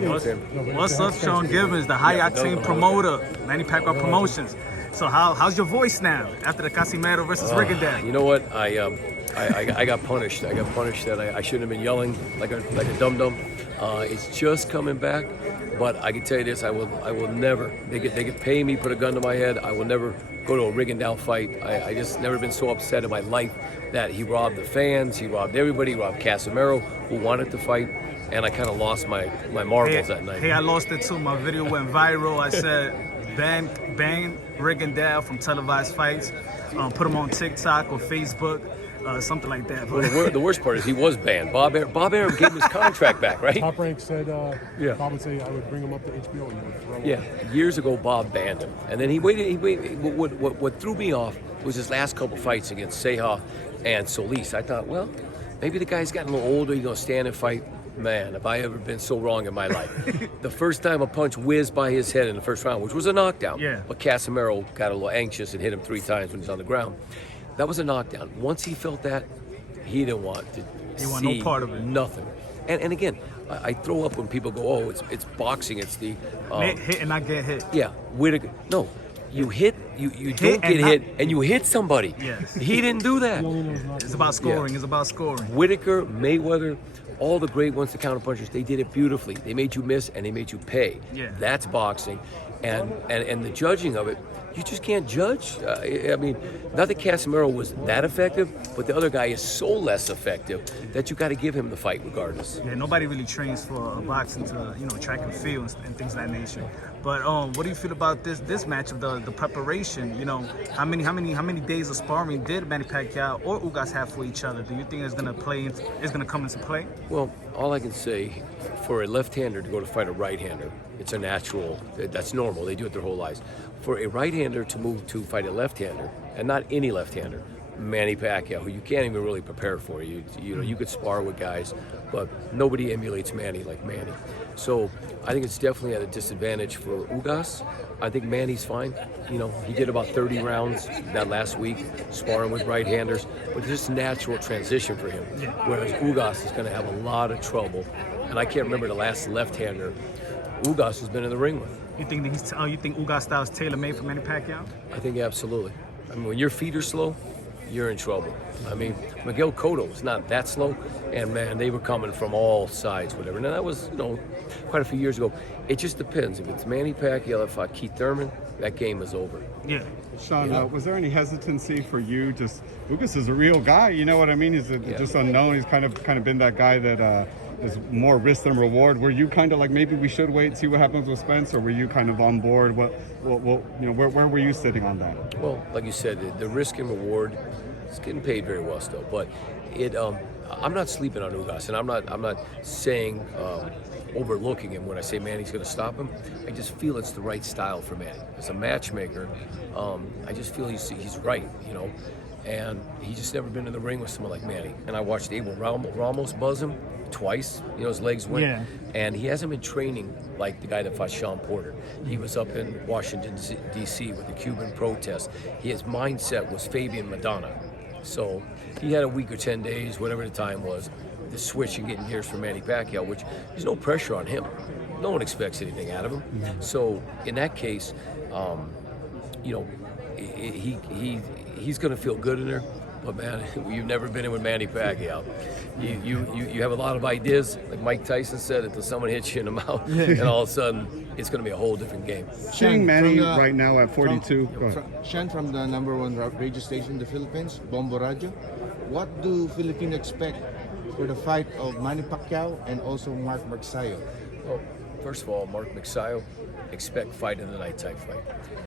What's up, Sean Gibbons, the high octane promoter, Manny Pacquiao Promotions. So how's your voice now after the Casimero versus Rigondeaux? You know what? I got punished. I got punished that I shouldn't have been yelling like a dum-dum. It's just coming back, but I can tell you this: I will never. They could pay me, put a gun to my head. I will never go to a Rigondeaux fight. I just never been so upset in my life that he robbed the fans, he robbed everybody, he robbed Casimero who wanted to fight, and I kind of lost my marbles that night. Hey, I lost it too. My video went viral. I said ban Rigondeaux from televised fights. Put him on TikTok or Facebook. Something like that. Well, the worst part is he was banned. Bob Arum gave him his contract back, right? Top Rank said Bob would say I would bring him up to HBO. And you would throw him. Years ago, Bob banned him, and then he waited. What threw me off was his last couple fights against Ceja and Solis. I thought, well, maybe the guy's gotten a little older. He's gonna stand and fight. Man, have I ever been so wrong in my life? The first time a punch whizzed by his head in the first round, which was a knockdown. Yeah. But Casimero got a little anxious and hit him 3 times when he's on the ground. That was a knockdown. Once he felt that, he didn't want to see no part of it. Nothing. And again, I throw up when people go, oh, it's boxing. It's the hit and not get hit. Yeah, Whitaker. No, you hit. You don't get hit, and you hit somebody. Yes. He didn't do that. It's about scoring. Yeah. It's about scoring. Whitaker, Mayweather, all the great ones, the counterpunchers, they did it beautifully. They made you miss and they made you pay. Yeah. That's boxing, and the judging of it. You just can't judge. I mean, not that Casimero was that effective, but the other guy is so less effective that you got to give him the fight regardless. Yeah, nobody really trains for boxing to track and field and things of that nature. But what do you feel about this match of the preparation? You know, how many days of sparring did Manny Pacquiao or Ugas have for each other? Do you think it's gonna come into play? Well, all I can say, for a left-hander to go to fight a right-hander, it's a natural. That's normal. They do it their whole lives. For a right-hander to move to fight a left-hander, and not any left-hander, Manny Pacquiao, who you can't even really prepare for. You know, you could spar with guys, but nobody emulates Manny like Manny. So I think it's definitely at a disadvantage for Ugas. I think Manny's fine. You know, he did about 30 rounds that last week, sparring with right-handers, but it's just a natural transition for him. Yeah. Whereas Ugas is going to have a lot of trouble, and I can't remember the last left-hander Ugas has been in the ring with. You think you think Ugas style is tailor-made for Manny Pacquiao? I think absolutely. I mean, when your feet are slow, you're in trouble. I mean, Miguel Cotto was not that slow, and man, they were coming from all sides, whatever. Now that was, quite a few years ago. It just depends. If it's Manny Pacquiao that fought Keith Thurman, that game is over. Yeah. Sean, was there any hesitancy for you? Just Ugas is a real guy, you know what I mean? He's just unknown. He's kind of been that guy that is more risk than reward. Were you kind of like, maybe we should wait and see what happens with Spence, or were you kind of on board? Where were you sitting on that? Well, like you said, the risk and reward is getting paid very well still, but I'm not sleeping on Ugas, and I'm not saying overlooking him when I say Manny's going to stop him. I just feel it's the right style for Manny. As a matchmaker, I just feel he's right, and he's just never been in the ring with someone like Manny. And I watched Abel Ramos buzz him twice, his legs went. Yeah. And he hasn't been training like the guy that fought Sean Porter. He was up in Washington, D.C. with the Cuban protest. His mindset was Fabian Madonna. So he had a week or 10 days, whatever the time was, to switch and getting gears for Manny Pacquiao, which there's no pressure on him. No one expects anything out of him. So in that case, he's going to feel good in there. But man, you've never been in with Manny Pacquiao. You have a lot of ideas, like Mike Tyson said, until someone hits you in the mouth, and all of a sudden it's going to be a whole different game. Seeing Manny right now at 42. Sean, from the #1 radio station in the Philippines, Bombo Radio, what do Filipinos expect for the fight of Manny Pacquiao and also Mark Magsayo? Well, first of all, Mark Magsayo, expect fight in the night type fight.